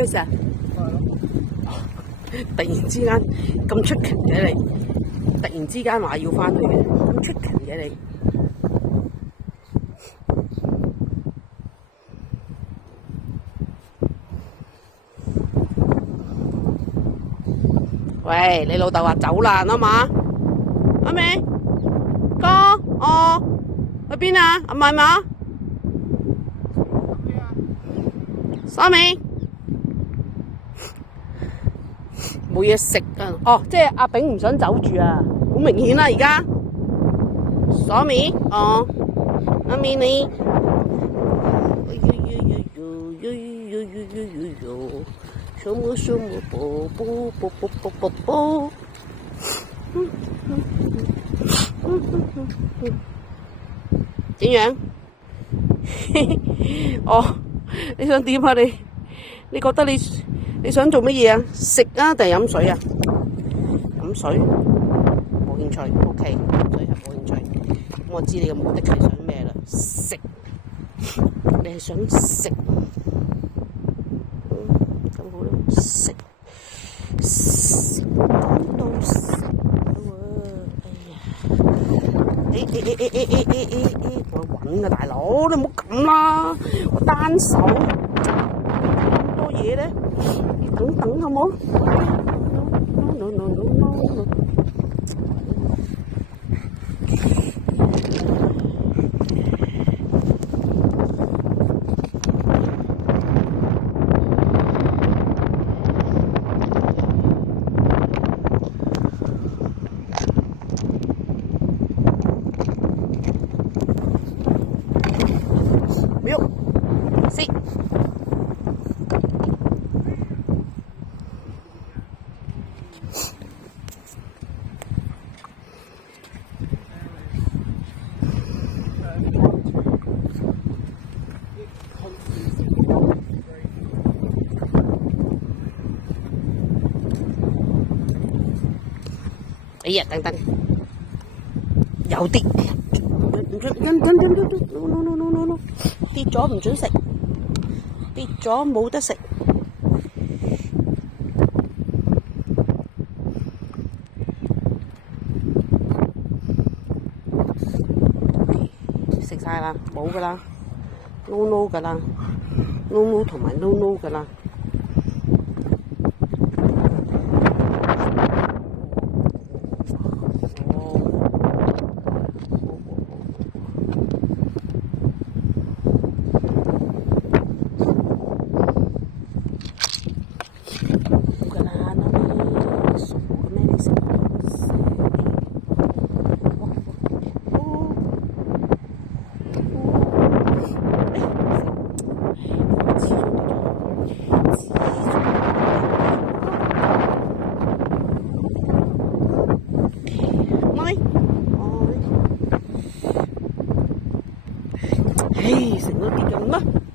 咩事啊？突然之間咁出奇嘅你，突然之間話要翻去嘅，咁出奇嘅你。喂，你老豆話走啦，啱嘛？阿美哥，哦，去邊啊？唔係嘛？沙美冇嘢食啊！哦，即係阿炳唔想走住啊，好明顯啦而家。沙美，哦，阿美你，什麼什麼啵啵啵啵啵啵啵，點樣？哦，你想點啊你？你覺得你想做乜嘢啊？食啊定係飲水啊？飲水冇興趣 ，OK， 飲水係冇興趣。咁我知你嘅目的係想咩啦？食，你係想食。咁好啦，食講到食啦喎！哎呀，我揾啊大佬，你唔好咁啦，我單手咁多嘢咧，你等等好冇？No。唔喐，食。哎呀，等等，有啲唔准，no，跌咗唔准食，跌咗冇得食。食晒啦，冇噶啦 ，no 噶啦 ，no 同埋 no 噶啦。唉，成個跌咁啦〜